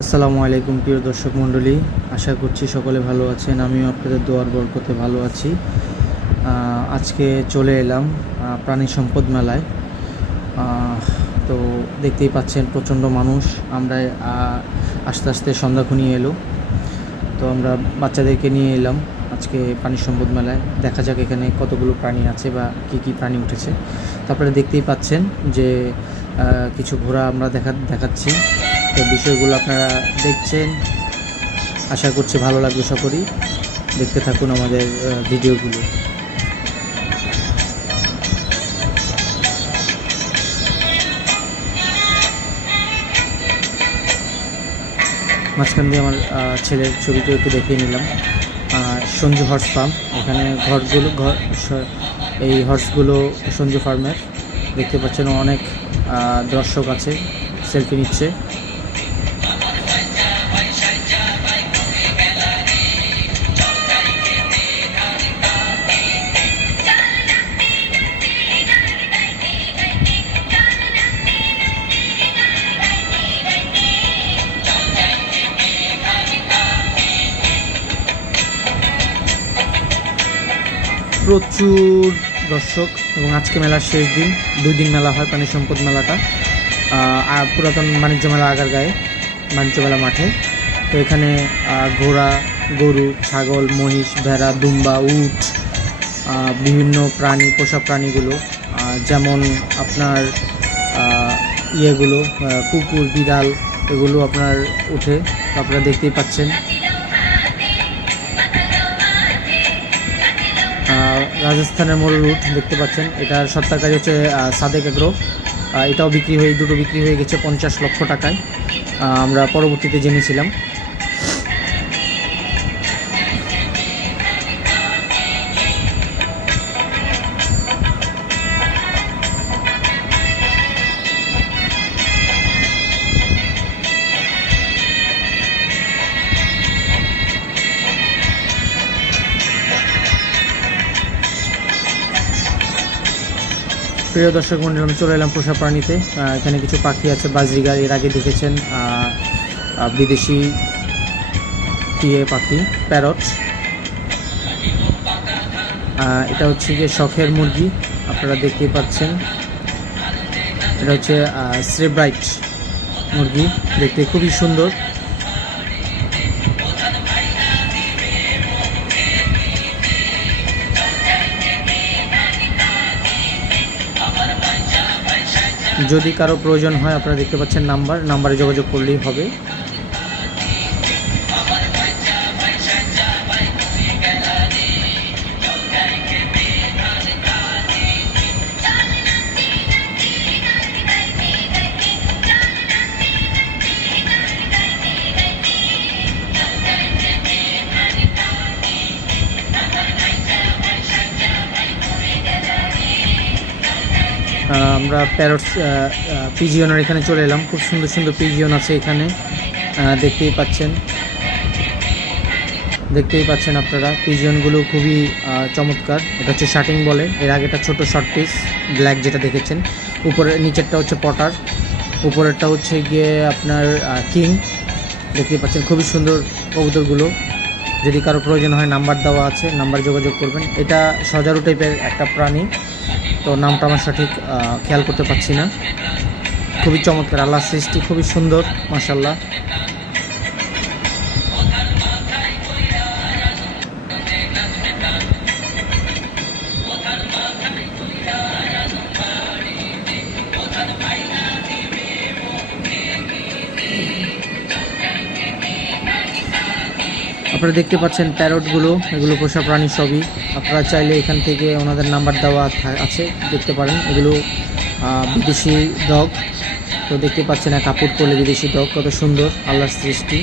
আসসালামু আলাইকুম প্রিয় দর্শক মণ্ডলী, আশা করছি সকলে ভালো আছেন। আমিও আপনাদের দোয়ার বরকতে ভালো আছি। আজকে চলে এলাম প্রাণী সম্পদ মেলায়। তো দেখতেই পাচ্ছেন প্রচণ্ড মানুষ। আমরা আস্তে আস্তে সন্ধ্যা ঘনিয়ে এলো, তো আমরা বাচ্চাদেরকে নিয়ে এলাম আজকে প্রাণী সম্পদ মেলায়। দেখা যাক এখানে কতগুলো প্রাণী আছে বা কী কী প্রাণী উঠেছে। তারপরে দেখতেই পাচ্ছেন যে কিছু ঘোড়া আমরা দেখাচ্ছি। তো বিষয়গুলো আপনারা দেখছেন, আশা করছি ভালো লাগবে সকলেই। দেখতে থাকুন আমাদের ভিডিওগুলো। মাঝখান দিয়ে আমার ছেলের ছবিটা একটু দেখিয়ে নিলাম। সঞ্জু হর্স ফার্ম, এখানে এই হর্সগুলো সঞ্জু ফার্মের। দেখতে পাচ্ছেন অনেক দর্শক আছে, সেলফি নিচ্ছে। প্রচুর দর্শক, এবং আজকে মেলার শেষ দিন। 2 দিন মেলা হয় প্রাণী সম্পদ মেলাটা, পুরাতন বাণিজ্য মেলা আগারগাঁয়ে বাণিজ্য মেলা মাঠে। তো এখানে ঘোড়া, গরু, ছাগল, মহিষ, ভেড়া, দুম্বা, উট, বিভিন্ন প্রাণী, পোষা প্রাণীগুলো, যেমন আপনার কুকুর, বিড়াল, এগুলো আপনার উঠে। তো আপনারা দেখতেই পাচ্ছেন। রাজস্থানের মোড়ের উট দেখতে পাচ্ছেন, এটার সত্তাকারী হচ্ছে সাদেক এগ্রো। এটাও দুটো বিক্রি হয়ে গেছে 50 লক্ষ টাকায়, আমরা পরবর্তীতে জেনেছিলাম। প্রিয় দর্শক মণ্ডলী, আমি চলে এলাম পোষা প্রাণীতে। এখানে কিছু পাখি আছে, বাজরিগার, এর আগে দেখেছেন। বিদেশি টিয়ে পাখি, প্যারট। এটা হচ্ছে গিয়ে শখের মুরগি, আপনারা দেখতেই পাচ্ছেন। এটা হচ্ছে স্রেব্রাইট মুরগি, দেখতে খুবই সুন্দর। যদি কারো প্রয়োজন হয়, আপনারা দেখতে পাচ্ছেন নাম্বারে যোগাযোগ করলেই হবে। আমরা প্যারটস, পিজিয়নের এখানে চলে এলাম। খুব সুন্দর সুন্দর পিজিয়ন আছে এখানে, দেখতেই পাচ্ছেন আপনারা। পিজিয়নগুলো খুবই চমৎকার। এটা হচ্ছে শার্টিং বলে, এর আগে এটা ছোটো শর্ট পিস ব্ল্যাক যেটা দেখেছেন। নিচেরটা হচ্ছে পটার, উপরেরটা হচ্ছে গিয়ে আপনার কিং। দেখতেই পাচ্ছেন খুবই সুন্দর কবুতরগুলো। যদি কারো প্রয়োজন হয়, নাম্বার দেওয়া আছে, নাম্বার যোগাযোগ করবেন। এটা সজারু টাইপের একটা প্রাণী, তো নামটা আমার সঠিক খেয়াল করতে পারছি না। খুবই চমৎকার, আল্লাহর সৃষ্টি খুবই সুন্দর, মাশাআল্লাহ। আপনারা দেখতে পাচ্ছেন প্যারটগুলো, এগুলো পোষা প্রাণী সবই। আপনারা চাইলে এখান থেকে ওনাদের নাম্বার দেওয়া আছে, দেখতে পারেন। এগুলো বিদেশি ডগ। তো দেখতে পাচ্ছেন কাপড় পরলে বিদেশি ডগ, কত সুন্দর, আল্লাহর সৃষ্টি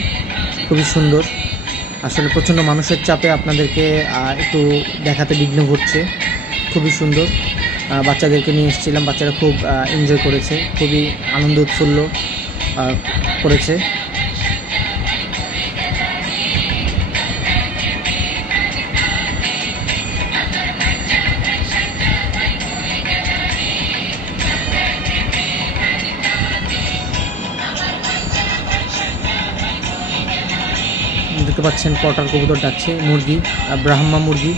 খুবই সুন্দর। আসলে প্রচণ্ড মানুষের চাপে আপনাদেরকে একটু দেখাতে বিঘ্ন ঘটছে। খুবই সুন্দর, বাচ্চাদেরকে নিয়ে এসেছিলাম, বাচ্চারা খুব এনজয় করেছে, খুবই আনন্দ উৎফুল্ল করেছে। দেখতে পাচ্ছেন পটার কবুতর ডাকছে, মুরগি, ব্রাহ্মা মুরগি।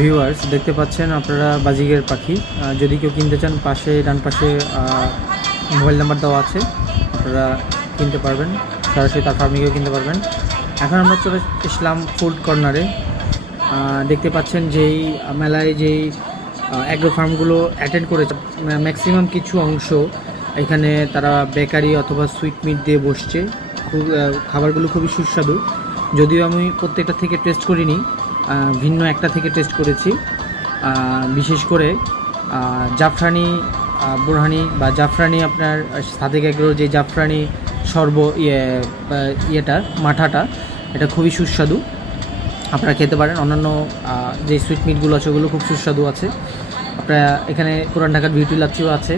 ভিউয়ার্স, দেখতে পাচ্ছেন আপনারা বাজিগের পাখি। যদি কেউ কিনতে চান, পাশে ডান পাশে মোবাইল নাম্বার দেওয়া আছে, আপনারা কিনতে পারবেন, সরাসরি তার ফার্মিংয়েও কিনতে পারবেন। এখন আমরা চলে এসলাম ফুড কর্নারে। দেখতে পাচ্ছেন যেই মেলায় যেই অ্যাগ্রো ফার্মগুলো অ্যাটেন্ড করেছে, ম্যাক্সিমাম কিছু অংশ এখানে তারা বেকারি অথবা সুইট মিট দিয়ে বসছে। খাবারগুলো খুবই সুস্বাদু। যদিও আমি প্রত্যেকটা থেকে টেস্ট করিনি, ভিন্ন একটা থেকে টেস্ট করেছি। বিশেষ করে জাফরানি বুরহানি বা জাফরানি, আপনার সাদেক এগ্রোর যে জাফরানি ইয়েটা মাঠাটা, এটা খুবই সুস্বাদু, আপনারা খেতে পারেন। অন্যান্য যে সুইট মিটগুলো আছে ওগুলো খুব সুস্বাদু আছে। আপনারা এখানে পুরান ঢাকার বিউটি লাচ্ছিও আছে,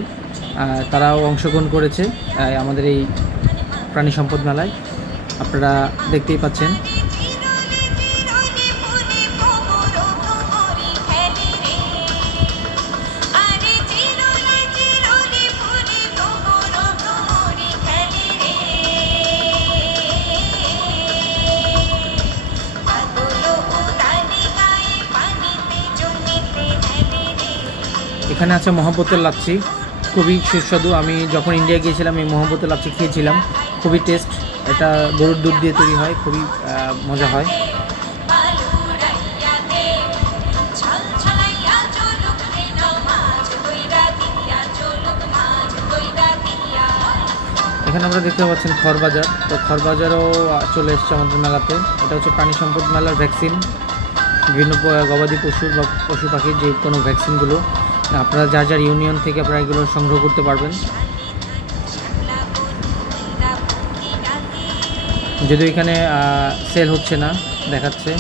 তারাও অংশগ্রহণ করেছে আমাদের এই প্রাণী সম্পদ মেলায়, আপনারা দেখতেই পাচ্ছেন। এখানে আছে মহব্বতের লাচ্ছি, খুবই সুস্বাদু। আমি যখন ইন্ডিয়া গিয়েছিলাম এই মহব্বতের লাচ্ছি খেয়েছিলাম, খুবই টেস্ট। এটা গরুর দুধ দিয়ে তৈরি হয়, খুবই মজা হয়। এখানে আমরা দেখতে পাচ্ছেন খড়বাজার। তো খড়বাজারও চলে এসছে আমাদের মেলাতে। এটা হচ্ছে প্রাণী সম্পদ মেলার ভ্যাকসিন, বিভিন্ন গবাদি পশু বা পশু পাখির যে কোনো ভ্যাকসিনগুলো আপনারা যার যার ইউনিয়ন থেকে আপনারা এগুলো সংগ্রহ করতে পারবেন। যদিও এখানে সেল হচ্ছে না, দেখাচ্ছে।